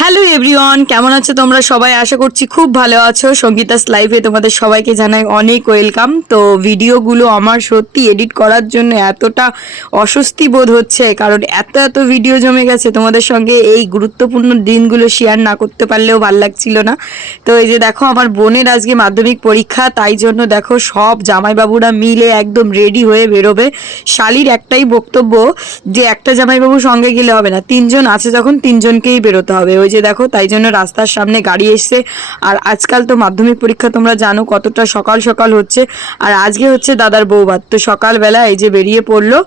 Hello everyone, কেমন আছো তোমরা সবাই? আশা করছি খুব ভালো আছো। সঙ্গীতাস লাইফে তোমাদের সবাইকে জানাই অনেক ওয়েলকাম। তো ভিডিওগুলো আমার সত্যি এডিট করার জন্য এতটা অস্বস্তি বোধ হচ্ছে, কারণ এত ভিডিও জমে গেছে। তোমাদের সঙ্গে এই গুরুত্বপূর্ণ দিনগুলো শেয়ার না করতে পারলেও ভাল লাগছিল না। তো এই যে দেখো, আমার বোনের আজকে মাধ্যমিক পরীক্ষা, তাই জন্য দেখো সব জামাইবাবুরা মিলে একদম রেডি হয়ে বেরোবে। শালির একটাই বক্তব্য যে একটা জামাইবাবু সঙ্গে গেলে হবে না, তিনজন আছে যখন তিনজনকেই বেরোতে হবে। ওই যে দেখো, তাই জন্য রাস্তার সামনে গাড়ি এসছে। আর আজকাল তো মাধ্যমিক পরীক্ষা তোমরা জানো কতটা সকাল সকাল হচ্ছে। আর আজকে হচ্ছে দাদার বৌভাত, তো সকালবেলা এই যে বেরিয়ে পড়লো।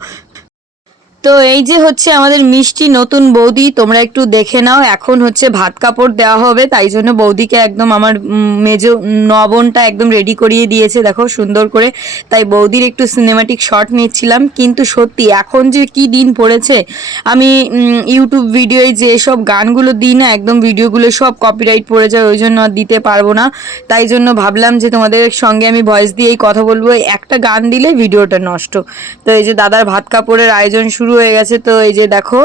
তো এই যে হচ্ছে আমাদের মিষ্টি নতুন বৌদি, তোমরা একটু দেখে নাও। এখন হচ্ছে ভাত কাপড় দেওয়া হবে, তাই জন্য বৌদিকে একদম আমার মেজো নবনটা একদম রেডি করিয়ে দিয়েছে দেখো সুন্দর করে। তাই বৌদির একটু সিনেমাটিক শট নিচ্ছিলাম। কিন্তু সত্যি এখন যে কি দিন পড়েছে, আমি ইউটিউব ভিডিওয় যে সব গানগুলো দিই না, একদম ভিডিওগুলো সব কপিরাইট পড়ে যায়, ওই জন্য আর দিতে পারবো না। তাই জন্য ভাবলাম যে তোমাদের সঙ্গে আমি ভয়েস দিয়েই কথা বলবো, একটা গান দিলে ভিডিওটা নষ্ট। তো এই যে দাদার ভাত কাপড়ের আয়োজন শুরু হয়ে গেছে। তো এই যে দেখো,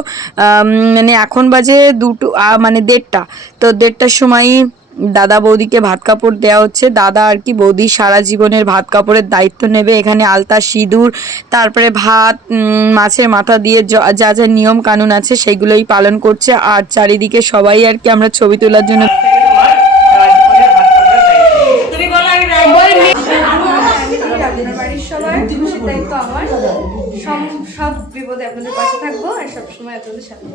মানে এখন বাজে দুটো, মানে 1:30। তো 1:30টার সময়ই দাদা বৌদিকে ভাত কাপড় দেওয়া হচ্ছে। দাদা আর কি বৌদি সারা জীবনের ভাত কাপড়ের দায়িত্ব নেবে। এখানে আলতা সিঁদুর, তারপরে ভাত, মাছের মাথা দিয়ে যা যা নিয়ম কানুন আছে সেগুলোই পালন করছে। আর চারিদিকে সবাই আর কি আমরা ছবি তোলার জন্য। সব বিপদে আপনাদের পাশে থাকবো আর সবসময় আপনাদের সাথে।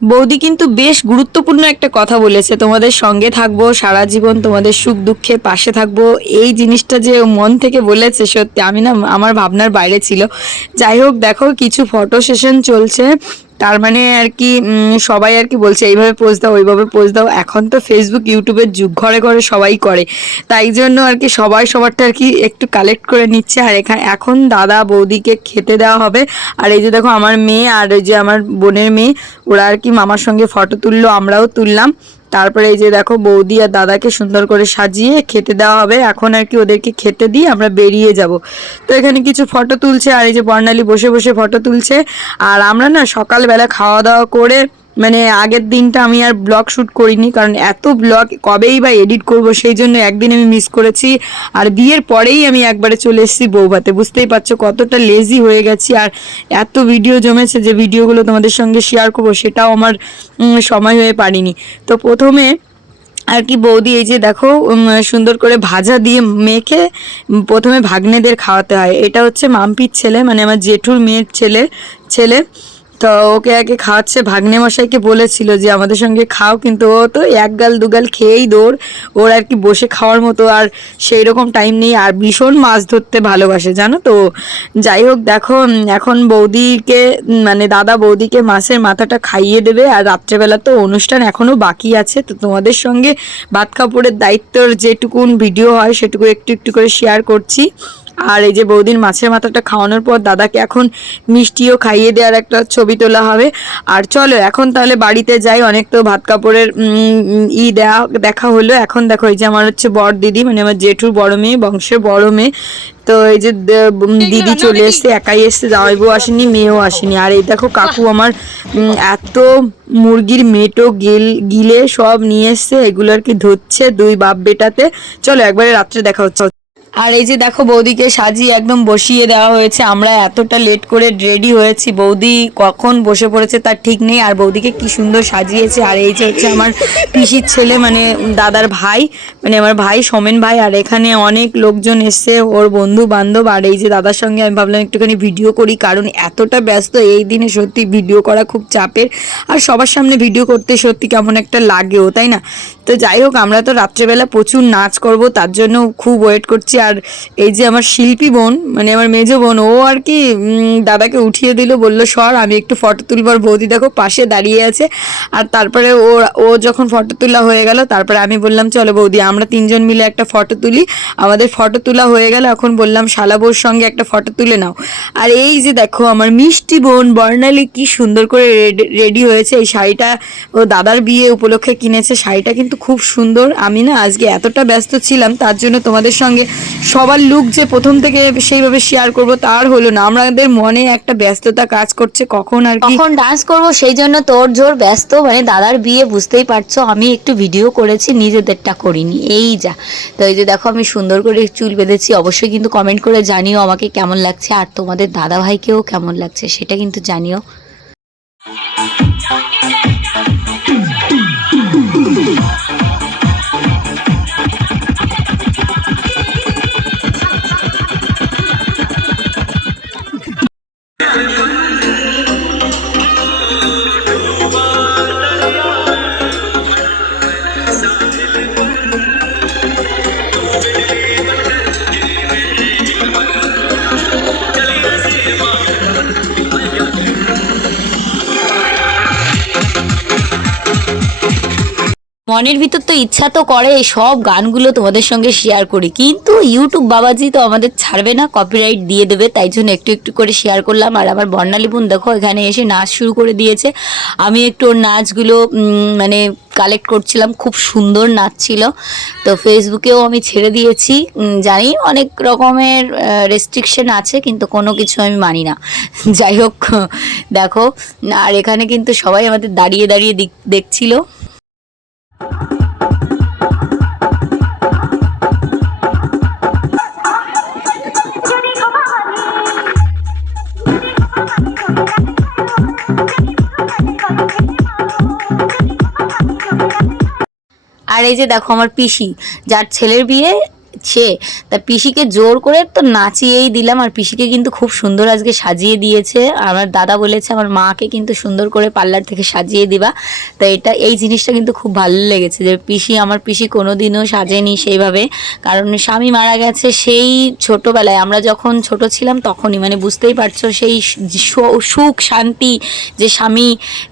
বৌদি কিন্তু বেশ গুরুত্বপূর্ণ একটা কথা বলেছে, তোমাদের সঙ্গে থাকবো সারা জীবন, তোমাদের সুখ দুঃখে পাশে থাকবো। এই জিনিসটা যে মন থেকে বলেছে, সত্যি আমি না, আমার ভাবনার বাইরে ছিল। যাই হোক, দেখো কিছু ফটো সেশন চলছে। তার মানে আর কি সবাই আর কি বলছে এইভাবে পোজ দাও, ওইভাবে পোজ দাও। এখন তো ফেসবুক ইউটিউবের যুগ, ঘরে ঘরে সবাই করে। তাই জন্য আর কি সবাই সবারটা আর কি একটু কালেক্ট করে নিচ্ছে। আর এখন দাদা বৌদিকে খেতে দেওয়া হবে। আর এই যে দেখো আমার মেয়ে আর ওই যে আমার বোনের মেয়ে, ওরা আর কি মামার সঙ্গে ফটো তুললো, আমরাও তুললাম। তারপরে এই যে দেখো বৌদি আর দাদাকে সুন্দর করে সাজিয়ে খেতে দেওয়া হবে। এখন আর কি ওদেরকে খেতে দিয়ে আমরা বেরিয়ে যাব। তো এখানে কিছু ফটো তুলছে, আর এই যে বর্ণালী বসে বসে ফটো তুলছে। আর আমরা না সকালবেলা খাওয়া দাওয়া করে, মানে আগের দিনটা আমি আর ব্লগ শ্যুট করিনি, কারণ এত ব্লগ কবেই বা এডিট করব, সেই জন্য একদিন আমি মিস করেছি। আর বিয়ের পরেই আমি একবারে চলে এসেছি বৌভাতে, বুঝতেই পারছো কতটা লেজি হয়ে গেছি। আর এত ভিডিও জমেছে যে ভিডিওগুলো তোমাদের সঙ্গে শেয়ার করবো, সেটাও আমার সময় হয়ে পারিনি। তো প্রথমে আর কি বৌদি এই যে দেখো সুন্দর করে ভাজা দিয়ে মেখে প্রথমে ভাগ্নেদের খাওয়াতে হয়। এটা হচ্ছে মাম্পির ছেলে, মানে আমার জেঠুর মেয়ের ছেলে ছেলে তো ওকে আগে খাওয়াচ্ছে। ভাগ্নে মশাইকে বলেছিল যে আমাদের সঙ্গে খাও, কিন্তু ও তো এক গাল দুগাল খেয়েই দৌড়। ওর আর কি বসে খাওয়ার মতো আর সেই রকম টাইম নেই। আর ভীষণ মাছ ধরতে ভালোবাসে, জানো তো। যাই হোক, দেখো এখন বৌদিকে, মানে দাদা বৌদিকে মাছের মাথাটা খাইয়ে দেবে। আর রাত্রেবেলা তো অনুষ্ঠান এখনও বাকি আছে। তো তোমাদের সঙ্গে ভাত কাপড়ের দায়িত্বর যেটুকুন ভিডিও হয় সেটুকু একটু একটু করে শেয়ার করছি। আর এই যে বৌদির মাছের মাথাটা খাওয়ানোর পর দাদাকে এখন মিষ্টিও খাইয়ে দেওয়ার একটা ছবি তোলা হবে। আর চলো এখন তাহলে বাড়িতে যাই, অনেক তো ভাত কাপড়ের দেখা হলো। এখন দেখো এই যে আমার হচ্ছে বড় দিদি, মানে আমার জেঠুর বড় মেয়ে, বংশের বড় মেয়ে। তো এই যে দিদি চলে এসছে, একাই এসছে, জামাইবউ আসেনি, মেয়েও আসেনি। আর এই দেখো কাকু আমার এত মুরগির মেটো গিলে সব নিয়ে এসছে, এগুলো আর কি ধরছে দুই বাপ বেটাতে। চলো একবারে রাত্রে দেখা হচ্ছে। আর এই যে দেখো বৌদিকে সাজিয়ে একদম বসিয়ে দেওয়া হয়েছে। আমরা এতটা লেট করে রেডি হয়েছি, বৌদি কখন বসে পড়েছে তার ঠিক নেই। আর বৌদিকে কি সুন্দর সাজিয়েছে। আর এই যে হচ্ছে আমার পিসির ছেলে, মানে দাদার ভাই, মানে আমার ভাই সোমেন ভাই। আর এখানে অনেক লোকজন এসছে, ওর বন্ধু বান্ধব। আর এই যে দাদার সঙ্গে আমি ভাবলাম একটুখানি ভিডিও করি, কারণ এতটা ব্যস্ত এই দিনে সত্যি ভিডিও করা খুব চাপের। আর সবার সামনে ভিডিও করতে সত্যি কেমন একটা লাগেও, তাই না। তো যাই হোক, আমরা তো রাত্রেবেলা প্রচুর নাচ করব, তার জন্য খুব ওয়েট করছি। আর এই যে আমার শিল্পী বোন, মানে আমার মেজো বোন, ও আর কি দাদাকে উঠিয়ে দিল, বললো সর আমি একটু ফটো তুলবার। বৌদি দেখো পাশে দাঁড়িয়ে আছে। আর তারপরে ও যখন ফটো তোলা হয়ে গেল, তারপরে আমি বললাম চলো বৌদি আমরা তিনজন মিলে একটা ফটো তুলি। আমাদের ফটো তোলা হয়ে গেল, এখন বললাম শালা বউর সঙ্গে একটা ফটো তুলে নাও। আর এই যে দেখো আমার মিষ্টি বোন বর্ণালী কি সুন্দর করে রেডি হয়েছে। এই শাড়িটা ও দাদার বিয়ে উপলক্ষে কিনেছে, শাড়িটা কিন্তু খুব সুন্দর। আমি না আজকে এতটা ব্যস্ত ছিলাম, তার জন্য তোমাদের সঙ্গে সবার লুক যে প্রথম থেকে সেইভাবে শেয়ার করব তার হলো না, আমাদের মনে একটা ব্যস্ততা কাজ করছে কখন আর কি কখন ডান্স করব সেই জন্য তোর জোর ব্যস্ত। মানে দাদার বিয়ে বুঝতেই পারছো, আমি একটু ভিডিও করেছি, নিজেদেরটা করিনি, এই যা। তো এই যে দেখো আমি সুন্দর করে চুল বেঁধেছি। অবশ্যই কিন্তু কমেন্ট করে জানিও আমাকে কেমন লাগছে, আর তোমাদের দাদা ভাইকেও কেমন লাগছে সেটা কিন্তু জানিও। মনের ভিতর তো ইচ্ছা তো করে এই সব গানগুলো তোমাদের সঙ্গে শেয়ার করি, কিন্তু ইউটিউব বাবাজি তো আমাদের ছাড়বে না, কপিরাইট দিয়ে দেবে, তাই জন্য একটু একটু করে শেয়ার করলাম। আর আমার বর্ণালী বোন দেখো এখানে এসে নাচ শুরু করে দিয়েছে। আমি একটু ওর নাচগুলো মানে কালেক্ট করছিলাম, খুব সুন্দর নাচ ছিল। তো ফেসবুকেও আমি ছেড়ে দিয়েছি। জানি অনেক রকমের রেস্ট্রিকশন আছে, কিন্তু কোনো কিছু আমি মানি না। যাই হোক দেখো, আর এখানে কিন্তু সবাই আমাদের দাঁড়িয়ে দাঁড়িয়ে দেখছিল। আর এই যে দেখো আমার পিসি, যার ছেলের বিয়ে তা পিসিকে জোর করে তো নাচিয়েই দিলাম। আর পিসিকে কিন্তু খুব সুন্দর আজকে সাজিয়ে দিয়েছে। আমার দাদা বলেছে আমার মাকে কিন্তু সুন্দর করে পার্লার থেকে সাজিয়ে দিবা। তো এই জিনিসটা কিন্তু খুব ভালো লেগেছে যে আমার পিসি কোনোদিনও সাজেনি সেইভাবে, কারণ স্বামী মারা গেছে সেই ছোটোবেলায়, আমরা যখন ছোট ছিলাম তখনই, মানে বুঝতেই পারছো সেই সুখ শান্তি, যে স্বামী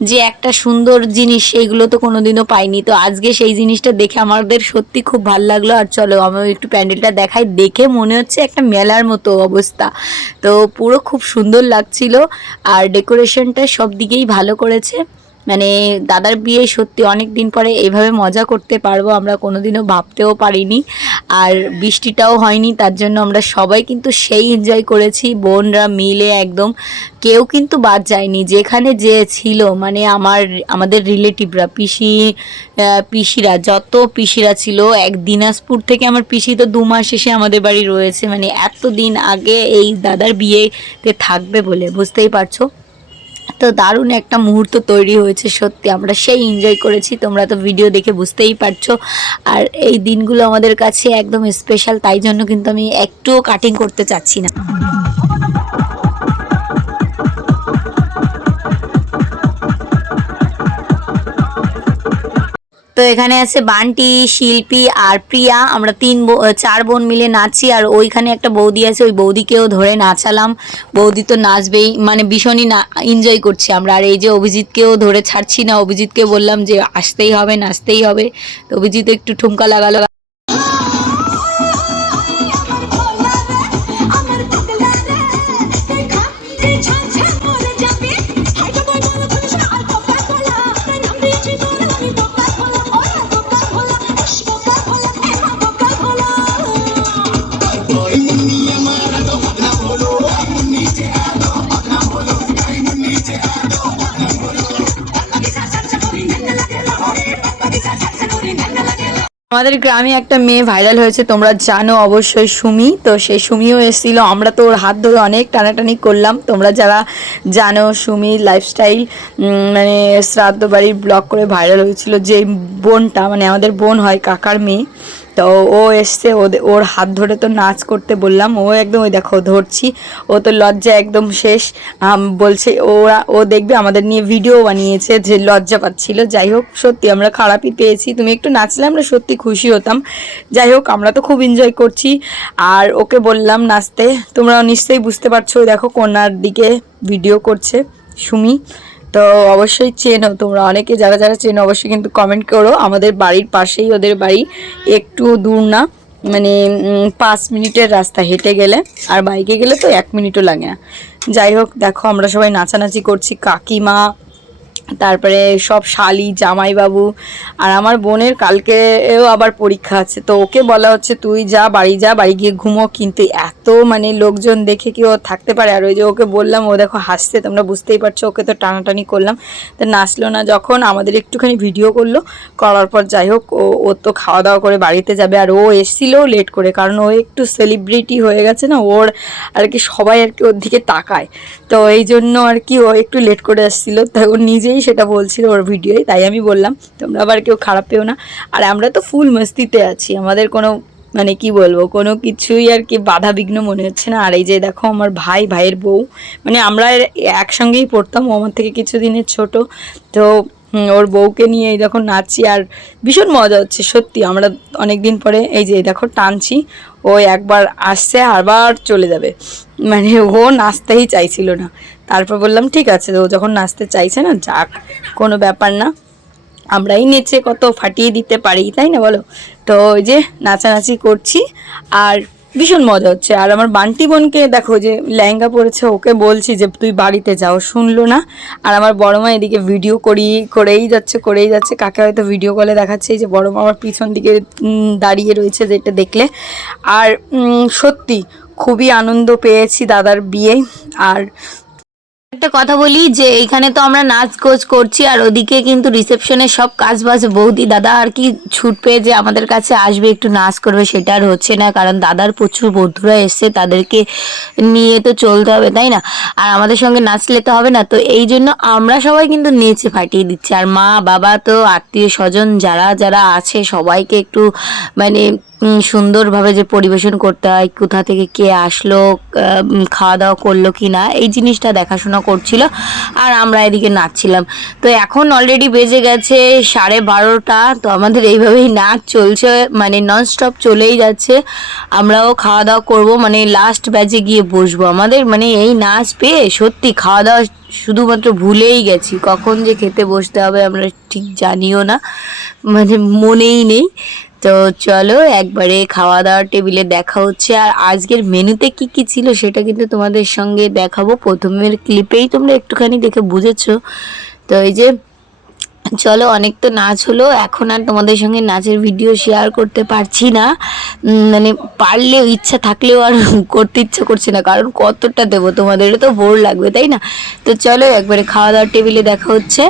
যে একটা সুন্দর জিনিস সেইগুলো তো কোনোদিনও পাইনি। তো আজকে সেই জিনিসটা দেখে আমাদের সত্যি খুব ভালো লাগলো। আর চলো আমি একটু প্যান্ডেলটা দেখাই, দেখে মনে হচ্ছে একটা মেলার মতো অবস্থা। তো পুরো খুব সুন্দর লাগছিল, আর ডেকোরেশনটা সব দিকেই ভালো করেছে। মানে দাদার বিয়ে সত্যি অনেক দিন পরে এইভাবে মজা করতে পারবো, আমরা কোনোদিনও ভাবতেও পারিনি। আর বৃষ্টিটাও হয়নি, তার জন্য আমরা সবাই কিন্তু সেই এনজয় করেছি, বোনরা মিলে একদম, কেউ কিন্তু বাদ যায়নি। যেখানে যে ছিল মানে আমাদের রিলেটিভরা, পিসিরা, যত পিসিরা ছিল, দিনাজপুর থেকে আমার পিসি তো 2 মাস এসে আমাদের বাড়ি রয়েছে, মানে এতদিন আগে এই দাদার বিয়েতে থাকবে বলে, বুঝতেই পারছো। তো দারুণ একটা মুহূর্ত তৈরি হয়েছে, সত্যি আমরা সেই এনজয় করেছি, তোমরা তো ভিডিও দেখে বুঝতেই পারছো। আর এই দিনগুলো আমাদের কাছে একদম স্পেশাল, তাই জন্য কিন্তু আমি একটুও কাটিং করতে চাচ্ছি না। তো এখানে আছে বান্টি, শিল্পী আর প্রিয়া, আমরা 4 বোন মিলে নাচি। আর ওইখানে একটা বৌদি আছে, ওই বৌদিকেও ধরে নাচালাম। বৌদি তো নাচবেই, মানে ভীষণই এনজয় করছি আমরা। আর এই যে অভিজিৎকেও ধরে ছাড়ছি না, অভিজিৎকে বললাম যে আসতেই হবে, নাচতেই হবে। তো অভিজিৎ একটু ঠুমকা লাগালো। আমাদের গ্রামে একটা মেয়ে ভাইরাল হয়েছে, তোমরা জানো অবশ্যই, সুমি। তো সেই সুমিও এসেছিল, আমরা তো ওর হাত ধরে অনেক টানাটানি করলাম। তোমরা যারা জানো সুমি লাইফস্টাইল, মানে শ্রাদ্ধ বাড়ির ব্লগ করে ভাইরাল হয়েছিল, যে বোনটা মানে আমাদের বোন হয়, কাকার মেয়ে। তো ও এসছে, ওর হাত ধরে তো নাচ করতে বললাম, ও একদম ওই দেখো ধরছি, ও তো লজ্জা একদম শেষ। বলছে ও দেখবে আমাদের নিয়ে ভিডিও বানিয়েছে, যে লজ্জা পাচ্ছিল। যাই হোক সত্যি আমরা খারাপই পেয়েছি, তুমি একটু নাচলে আমরা সত্যি খুশি হতাম। যাই হোক আমরা তো খুব এনজয় করছি। আর ওকে বললাম নাচতে, তোমরা নিশ্চয়ই বুঝতে পারছো, দেখো কোনার দিকে ভিডিও করছে সুমি। তো অবশ্যই চেনো তোমরা অনেকে, যারা যারা চেনো অবশ্যই কিন্তু কমেন্ট করো। আমাদের বাড়ির পাশেই ওদের বাড়ি, একটু দূর না, মানে 5 মিনিটের রাস্তা হেঁটে গেলে, আর বাইকে গেলে তো 1 মিনিটও লাগে না। যাই হোক দেখো আমরা সবাই নাচানাচি করছি, কাকিমা তারপরে সব শালি জামাইবাবু, আর আমার বোনের কালকেও আবার পরীক্ষা আছে, তো ওকে বলা হচ্ছে তুই যা বাড়ি গিয়ে ঘুমো। কিন্তু এত মানে লোকজন দেখে কি ও থাকতে পারে? আর ওই যে ওকে বললাম, ও দেখো হাসছে, তোমরা বুঝতেই পারছো, ওকে তো টানাটানি করলাম, তো নাচলো না। যখন আমাদের একটুখানি ভিডিও করার পর যাই হোক, ও তো খাওয়া দাওয়া করে বাড়িতে যাবে। আর ও এসেছিলো লেট করে, কারণ ও একটু সেলিব্রিটি হয়ে গেছে না, ওর আর কি সবাই আর কি ওর দিকে তাকায়, তো এই জন্য আর কি ও একটু লেট করে এসেছিলো। তাই ও নিজেই সেটা বলছিল ওর ভিডিওয়, তাই আমি বললাম তোমরা আবার কেউ খারাপ পেও না। আর আমরা তো ফুল মস্তিতে আছি, আমাদের কোনো মানে কি বলবো, কোনো কিছুই আর কি বাধা বিঘ্ন মনে হচ্ছে না। আর এই যে দেখো আমার ভাইয়ের বউ, মানে আমরা একসঙ্গেই পড়তাম, ও আমার থেকে কিছুদিনের ছোট, তো ওর বউকে নিয়ে এই দেখো নাচছি, আর ভীষণ মজা হচ্ছে সত্যি। আমরা অনেক দিন পরে এই যে দেখো টানছি, ও একবার আসছে আবার চলে যাবে, মানে ও নাচতেই চাইছিল না। তারপর বললাম ঠিক আছে, ও যখন নাচতে চাইছে না, যাক, কোনো ব্যাপার না, আমরাই নেচে কত ফাটিয়ে দিতে পারি, তাই না বলো? তো ওই যে নাচানাচি করছি আর ভীষণ মজা হচ্ছে। আর আমার বান্টি বোনকে দেখো যে লেহেঙ্গা পরেছে, ওকে বলছি যে তুই বাড়িতে যাও, শুনলো না। আর আমার বড় মা এদিকে ভিডিও করেই যাচ্ছে, কাকে হয়তো ভিডিও কলে দেখাচ্ছে। এই যে বড় মা আমার পিছন দিকে দাঁড়িয়ে রয়েছে, যেটা দেখলে। আর সত্যি খুবই আনন্দ পেয়েছি দাদার বিয়ে। আর একটা কথা বলি যে এইখানে তো আমরা নাচ গোজ করছি, আর ওদিকে কিন্তু রিসেপশনের সব কাজ বাজ বৌদি দাদা আর কি ছুট পেয়ে যে আমাদের কাছে আসবে, একটু নাচ করবে, সেটা আর হচ্ছে না, কারণ দাদার প্রচুর বন্ধুরা এসছে, তাদেরকে নিয়ে তো চলতে হবে, তাই না? আর আমাদের সঙ্গে নাচলে তো হবে না, তো এই জন্য আমরা সবাই কিন্তু নেচে ফাটিয়ে দিচ্ছি। আর মা বাবা তো আত্মীয় স্বজন যারা যারা আছে সবাইকে একটু মানে সুন্দরভাবে যে পরিবেশন করতে হয়, কোথা থেকে কে আসলো, খাওয়া দাওয়া করলো কি না, এই জিনিসটা দেখাশোনা করছিল, আর আমরা এদিকে নাচছিলাম। তো এখন অলরেডি বেজে গেছে 12:30, তো আমাদের এইভাবেই নাচ চলছে, মানে ননস্টপ চলেই যাচ্ছে। আমরাও খাওয়া দাওয়া করবো, মানে লাস্ট ব্যাচে গিয়ে বসবো। আমাদের মানে এই নাচ পেয়ে সত্যি খাওয়া দাওয়া শুধুমাত্র ভুলেই গেছি, কখন যে খেতে বসতে হবে আমরা ঠিক জানিও না, মানে মনেই নেই। তো চলো একবারে খাওয়া দাওয়ার টেবিলে দেখা হচ্ছে। আর আজকের মেনুতে কি কি ছিল সেটা কিন্তু তোমাদের সঙ্গে দেখাবো, প্রথমের ক্লিপেই তোমরা একটুখানি দেখে বুঝেছো। তো এই যে চলো, অনেক তো নাচ হলো, এখন আর তোমাদের সঙ্গে নাচের ভিডিও শেয়ার করতে পারছি না, মানে পারলেও ইচ্ছা থাকলেও আর করতে ইচ্ছা করছে না, কারণ কতটা দেবো, তোমাদেরও তো বোর লাগবে, তাই না? তো চলো একবারে খাওয়া দাওয়ার টেবিলে দেখা হচ্ছে।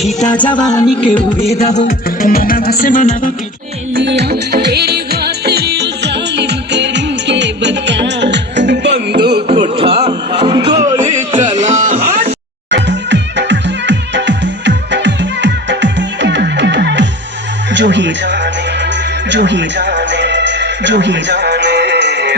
जीता जवानी के उड़े दबो मना से मना के बंदूक उठा गोली चला जोहीर जोहीर जोहीर जोहीर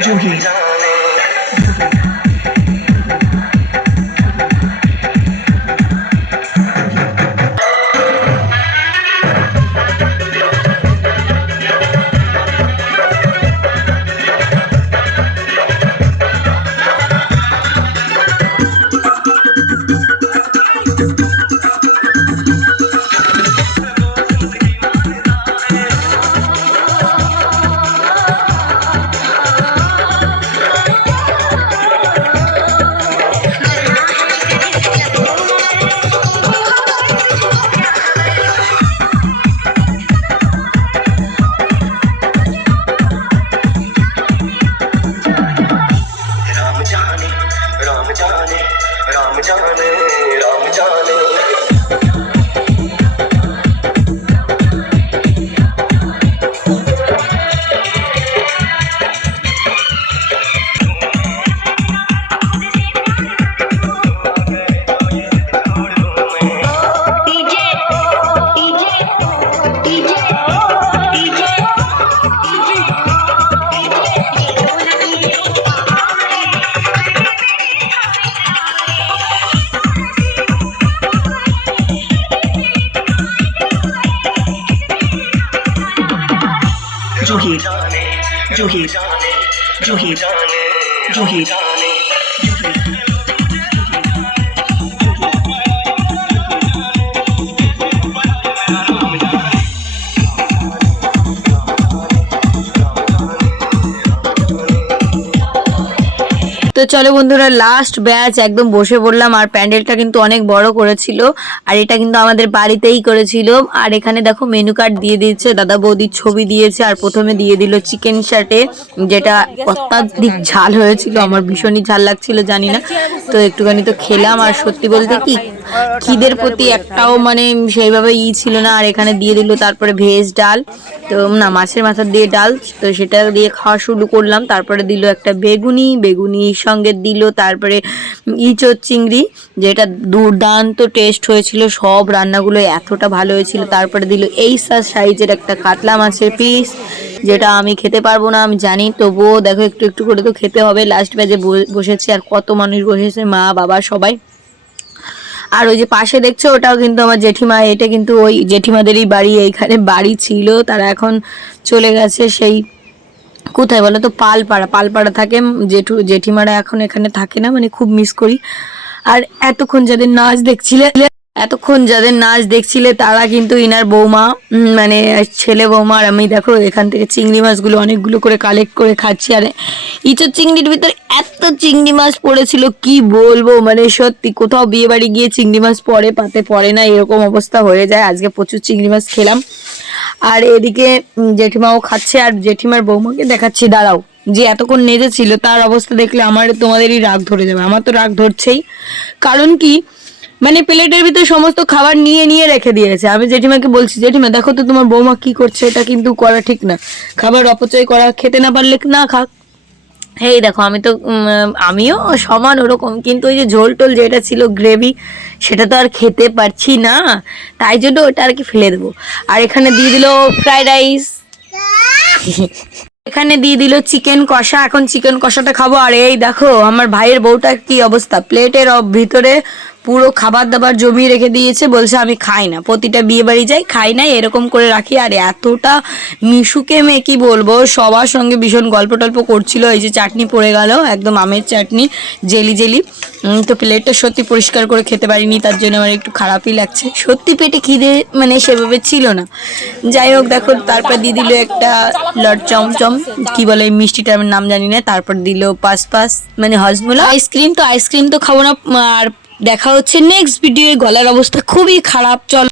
जोहीर जोहीर जोहीर जोहीर চলো বন্ধুরা, লাস্ট ব্যাচ একদম বসে পড়লাম। আর প্যান্ডেলটা কিন্তু অনেক বড় করেছিল, আর এটা কিন্তু আমাদের বাড়িতেই করেছিল। আর এখানে দেখো মেনু কার্ড দিয়ে দিয়েছে, দাদা বৌদির ছবি দিয়েছে, আর প্রথমে দিয়ে দিল চিকেন শাটে, যেটা অত্যাধিক ঝাল হয়েছিল, আমার ভীষণই ঝাল লাগছিল জানি না, তো একটুখানি তো খেলাম। আর সত্যি বলতে কি খিদের প্রতি একটাও মানে সেইভাবে ছিল না। আর এখানে দিয়ে দিল তারপরে ভেজ ডাল, তো না মাছের মাথা দিয়ে ডাল, তো সেটা দিয়ে খাওয়া শুরু করলাম। তারপরে দিল একটা বেগুনির সঙ্গে দিল তারপরে ইঁচড় চিংড়ি, যেটা দুর্দান্ত টেস্ট হয়েছিল, সব রান্নাগুলো এতটা ভালো হয়েছিল। তারপরে দিল এই সাইজের একটা কাতলা মাছের পিস, যেটা আমি খেতে পারবো না আমি জানি, তবুও দেখো একটু একটু করে তো খেতে হবে। লাস্ট ব্যাচে বসেছে, আর কত মানুষ বসেছে, মা বাবা সবাই। আর ওই যে পাশে দেখছো ওটাও কিন্তু আমার জেঠিমা, এটা কিন্তু ওই জেঠিমাদেরই বাড়ি, এইখানে বাড়ি ছিল, তারা এখন চলে গেছে সেই কোথায় বলো তো, পালপাড়া থাকে, জেঠিমারা এখন এখানে থাকে না, মানে খুব মিস করি। আর এতক্ষণ যাদের নাচ দেখছিলে তারা কিন্তু ইনার বৌমা, মানে ছেলে বৌমা। আর আমি দেখো এখান থেকে চিংড়ি মাছগুলো অনেকগুলো করে কালেক্ট করে খাচ্ছি। আর ইঁচড় চিংড়ির ভিতর এত চিংড়ি মাছ পড়েছিল কি বলবো, মানে সত্যি কোথাও বিয়ে বাড়ি গিয়ে চিংড়ি মাছ পড়ে পাতে পড়ে না, এরকম অবস্থা হয়ে যায়। আজকে প্রচুর চিংড়ি মাছ খেলাম। আর এদিকে জেঠিমাও খাচ্ছে, আর জেঠিমার বৌমাকে দেখাচ্ছি, দাঁড়াও, যে এতক্ষণ নেচেছিল তার অবস্থা দেখলে আমার তোমাদেরই রাগ ধরে যাবে। আমার তো রাগ ধরছেই, কারণ কি মানে প্লেটের ভিতর সমস্ত খাবার নিয়ে নিয়ে রেখে দিয়েছে। আমি জেঠিমাকে বলছি, জেঠিমা দেখো তো তোমার বৌমা কি করছে, এটা কিন্তু করা ঠিক না, খাবার অপচয় করা, খেতে না পারলে না খাক। এই দেখো আমি তো আমিও সমান ওরকম, কিন্তু ওই যে ঝোল টোল যেটা ছিল গ্রেভি, সেটা তো আর খেতে পারছি না, তাই জন্য ওটা আর কি ফেলে দেবো। আর এখানে দিয়ে দিল ফ্রাইড রাইস, এখানে দিয়ে দিল চিকেন কষা, এখন চিকেন কষাটা খাবো। আর এই দেখো আমার ভাইয়ের বউটা কি অবস্থা, প্লেটের ভিতরে পুরো খাবার দাবার জমিয়ে রেখে দিয়েছে, বলছে আমি খাই না, প্রতিটা বিয়ে বাড়ি যাই খাই না, এরকম করে রাখি। আর এতটা মিশুকে মেয়ে কি বলবো, সবার সঙ্গে ভীষণ গল্প টল্প করছিল। এই যে চাটনি পড়ে গেল, একদম আমের চাটনি, জেলি। তো প্লেটটা সত্যি পরিষ্কার করে খেতে পারিনি, তার জন্য আমার একটু খারাপই লাগছে, সত্যি পেটে খিদে মানে সেভাবে ছিল না। যাই হোক দেখো, তারপর দিয়ে দিল একটা লট চমচম, কি বলে এই মিষ্টিটার নাম জানি না, তারপর দিল পাস মানে হজমোলা, আইসক্রিম তো খাবো না। আর দেখা হচ্ছে নেক্সট ভিডিও। গলার অবস্থা খুবই খারাপ, চল।